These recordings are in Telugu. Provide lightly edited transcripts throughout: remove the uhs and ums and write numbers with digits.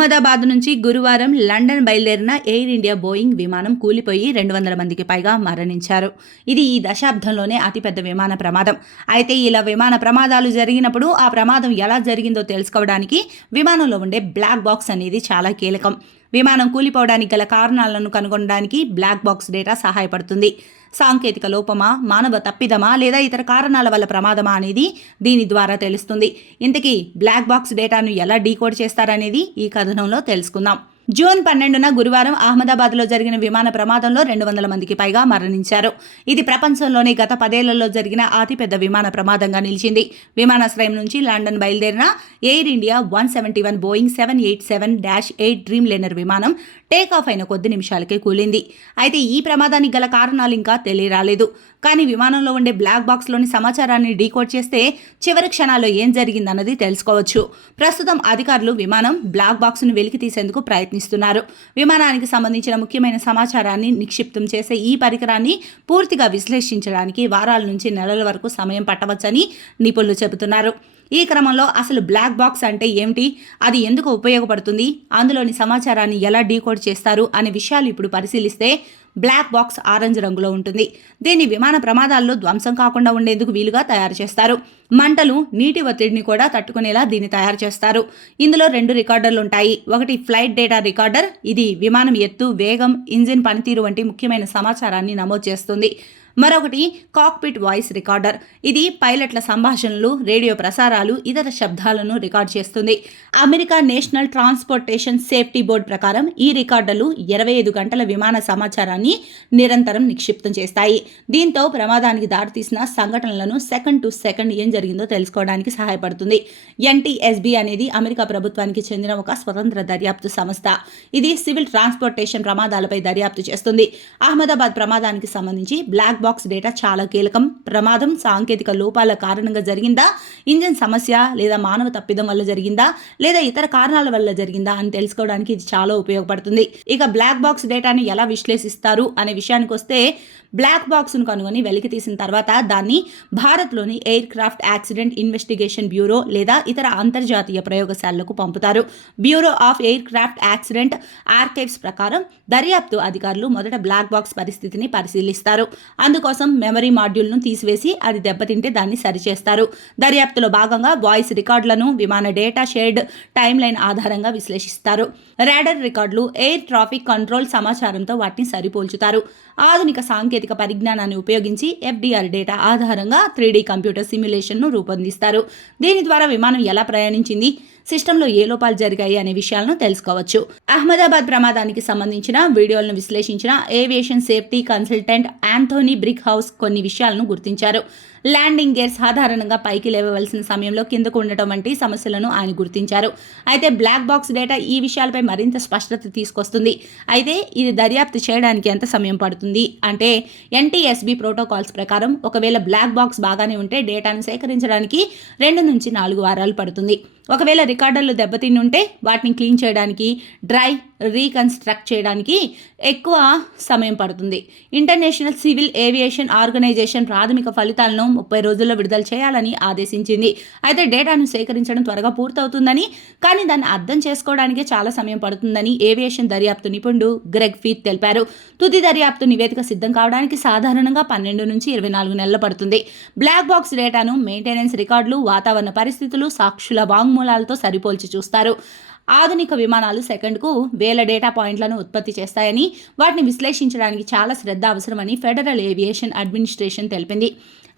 అహ్మదాబాద్ నుంచి గురువారం లండన్ బయలుదేరిన ఎయిర్ ఇండియా బోయింగ్ విమానం కూలిపోయి 200 మందికి పైగా మరణించారు. ఇది ఈ దశాబ్దంలోనే అతిపెద్ద విమాన ప్రమాదం. అయితే ఇలా విమాన ప్రమాదాలు జరిగినప్పుడు ఆ ప్రమాదం ఎలా జరిగిందో తెలుసుకోవడానికి విమానంలో ఉండే బ్లాక్ బాక్స్ అనేది చాలా కీలకం. విమానం కూలిపోవడానికి గల కారణాలను కనుగొనడానికి బ్లాక్ బాక్స్ డేటా సహాయపడుతుంది. సాంకేతిక లోపమా, మానవ తప్పిదమా లేదా ఇతర కారణాల వల్ల ప్రమాదమా అనేది దీని ద్వారా తెలుస్తుంది. ఇంతకీ బ్లాక్ బాక్స్ డేటాను ఎలా డీకోడ్ చేస్తారనేది ఈ కథనంలో తెలుసుకుందాం. జూన్ 12న గురువారం అహ్మదాబాద్లో జరిగిన విమాన ప్రమాదంలో 200 మందికి పైగా మరణించారు. ఇది ప్రపంచంలోనే గత 10 ఏళ్లలో జరిగిన అతిపెద్ద విమాన ప్రమాదంగా నిలిచింది. విమానాశ్రయం నుంచి లండన్ బయలుదేరిన air India 171 Boeing 787-8 dream liner విమానం టేకాఫ్ అయిన కొద్ది నిమిషాలకే కూలింది. అయితే ఈ ప్రమాదానికి గల కారణాలు ఇంకా తెలియరాలేదు. కానీ విమానంలో ఉండే బ్లాక్ బాక్స్లోని సమాచారాన్ని డీకోడ్ చేస్తే చివరి క్షణాల్లో ఏం జరిగిందన్నది తెలుసుకోవచ్చు. ప్రస్తుతం అధికారులు విమానం బ్లాక్ బాక్స్ను వెలికి తీసేందుకు ప్రయత్నిస్తున్నారు. విమానానికి సంబంధించిన ముఖ్యమైన సమాచారాన్ని నిక్షిప్తం చేసే ఈ పరికరాన్ని పూర్తిగా విశ్లేషించడానికి వారాల నుంచి నెలల వరకు సమయం పట్టవచ్చని నిపుణులు చెబుతున్నారు. ఈ క్రమంలో అసలు బ్లాక్ బాక్స్ అంటే ఏమిటి, అది ఎందుకు ఉపయోగపడుతుంది, అందులోని సమాచారాన్ని ఎలా డీకోడ్ చేస్తారు అనే విషయాలు ఇప్పుడు పరిశీలిస్తే బ్లాక్ బాక్స్ ఆరెంజ్ రంగులో ఉంటుంది. దీన్ని విమాన ప్రమాదాల్లో ధ్వంసం కాకుండా ఉండేందుకు వీలుగా తయారు చేస్తారు. మంటలు, నీటి ఒత్తిడిని కూడా తట్టుకునేలా దీన్ని తయారు చేస్తారు. ఇందులో 2 రికార్డర్లు ఉంటాయి. ఒకటి ఫ్లైట్ డేటా రికార్డర్, ఇది విమానం ఎత్తు, వేగం, ఇంజిన్ పనితీరు వంటి ముఖ్యమైన సమాచారాన్ని నమోదు చేస్తుంది. మరొకటి కాక్పిట్ వాయిస్ రికార్డర్, ఇది పైలట్ల సంభాషణలు, రేడియో ప్రసారాలు, ఇతర శబ్దాలను రికార్డ్ చేస్తుంది. America national transportation safety board ప్రకారం ఈ రికార్డర్లు 25 గంటల విమాన సమాచారాన్ని నిరంతరం నిక్షిప్తం చేస్తాయి. దీంతో ప్రమాదానికి దారితీసిన సంఘటనలను సెకండ్ టు సెకండ్ ఏం జరిగిందో తెలుసుకోవడానికి సహాయపడుతుంది. ఎన్టీఎస్బీ అనేది అమెరికా ప్రభుత్వానికి చెందిన ఒక స్వతంత్ర దర్యాప్తు సంస్థ. ఇది సివిల్ ట్రాన్స్పోర్టేషన్ ప్రమాదాలపై దర్యాప్తు చేస్తుంది. అహ్మదాబాద్ ప్రమాదానికి సంబంధించి బ్లాక్ బాక్స్ డేటా చాలా కీలకం. ప్రమాదం సాంకేతిక లోపాల కారణంగా జరిగిందా, ఇంజిన్ సమస్య లేదా మానవ తప్పిదం వల్ల జరిగిందా లేదా ఇతర కారణాల వల్ల జరిగిందా అని తెలుసుకోవడానికి ఇది చాలా ఉపయోగపడుతుంది. ఇక బ్లాక్ బాక్స్ డేటాని ఎలా విశ్లేషిస్తారు అనే విషయానికి వస్తే, బ్లాక్ బాక్స్ను కనుగొని వెలికి తీసిన తర్వాత దాన్ని భారత్లోని aircraft accident investigation bureau లేదా ఇతర అంతర్జాతీయ ప్రయోగశాలలకు పంపుతారు. Bureau of aircraft accident archives ప్రకారం దర్యాప్తు అధికారులు మొదట బ్లాక్ బాక్స్ పరిస్థితిని పరిశీలిస్తారు. అందుకోసం మెమరీ మాడ్యూల్ను తీసివేసి అది దెబ్బతింటే దాన్ని సరిచేస్తారు. దర్యాప్తులో భాగంగా వాయిస్ రికార్డులను విమాన డేటా షేర్డ్ టైమ్ లైన్ ఆధారంగా విశ్లేషిస్తారు. రాడార్ రికార్డులు, ఎయిర్ ట్రాఫిక్ కంట్రోల్ సమాచారంతో వాటిని సరిపోల్చుతారు. ఆధునిక సాంకేతిక పరిజ్ఞానాన్ని ఉపయోగించి FDR డేటా ఆధారంగా 3D కంప్యూటర్ సిమ్యులేషన్ను రూపొందిస్తారు. దీని ద్వారా విమానం ఎలా ప్రయాణించింది, సిస్టంలో ఏ లోపాలు జరిగాయి అనే విషయాలను తెలుసుకోవచ్చు. అహ్మదాబాద్ ప్రమాదానికి సంబంధించిన వీడియోలను విశ్లేషించిన aviation safety consultant Anthony Brickhouse కొన్ని విషయాలను గుర్తించారు. ల్యాండింగ్ గేర్ సాధారణంగా పైకి లేవవలసిన సమయంలో కిందకు ఉండటం వంటి సమస్యలను ఆయన గుర్తించారు. అయితే బ్లాక్ బాక్స్ డేటా ఈ విషయాలపై మరింత స్పష్టత తీసుకొస్తుంది. అయితే ఇది దర్యాప్తు చేయడానికి ఎంత సమయం పడుతుంది అంటే, NTSB ప్రోటోకాల్స్ ప్రకారం ఒకవేళ బ్లాక్ బాక్స్ బాగానే ఉంటే డేటాను సేకరించడానికి 2 నుంచి 4 వారాలు పడుతుంది. ఒకవేళ రికార్డర్లు దెబ్బతిని ఉంటే వాటిని క్లీన్ చేయడానికి, డ్రై రీకన్స్ట్రక్ట్ చేయడానికి ఎక్కువ సమయం పడుతుంది. ఇంటర్నేషనల్ సివిల్ ఏవియేషన్ ఆర్గనైజేషన్ ప్రాథమిక ఫలితాలను 30 రోజుల్లో విడుదల చేయాలని ఆదేశించింది. అయితే డేటాను సేకరించడం త్వరగా పూర్తవుతుందని, కానీ దాన్ని అర్థం చేసుకోవడానికే చాలా సమయం పడుతుందని ఏవియేషన్ దర్యాప్తు నిపుణుడు గ్రెగ్ ఫీత్ తెలిపారు. తుది దర్యాప్తు నివేదిక సిద్ధం కావడానికి సాధారణంగా 12 నుంచి 24 నెలలు పడుతుంది. బ్లాక్ బాక్స్ డేటాను మెయింటెనెన్స్ రికార్డులు, వాతావరణ పరిస్థితులు, సాక్షుల వాంగ్మూలాలతో సరిపోల్చి చూస్తారు. ఆధునిక విమానాలు సెకండ్కు 1000 డేటా పాయింట్లను ఉత్పత్తి చేస్తాయని, వాటిని విశ్లేషించడానికి చాలా శ్రద్ధ అవసరమని ఫెడరల్ ఏవియేషన్ అడ్మినిస్ట్రేషన్ తెలిపింది.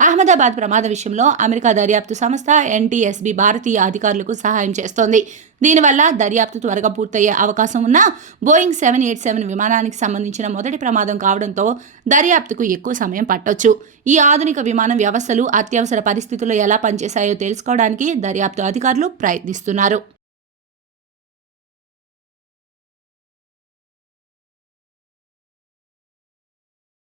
అహ్మదాబాద్ ప్రమాద విషయంలో అమెరికా దర్యాప్తు సంస్థ NTSB భారతీయ అధికారులకు సహాయం చేస్తోంది. దీనివల్ల దర్యాప్తు త్వరగా పూర్తయ్యే అవకాశం ఉన్న బోయింగ్ 787 విమానానికి సంబంధించిన మొదటి ప్రమాదం కావడంతో దర్యాప్తుకు ఎక్కువ సమయం పట్టొచ్చు. ఈ ఆధునిక విమానం వ్యవస్థలు అత్యవసర పరిస్థితుల్లో ఎలా పనిచేశాయో తెలుసుకోవడానికి దర్యాప్తు అధికారులు ప్రయత్నిస్తున్నారు.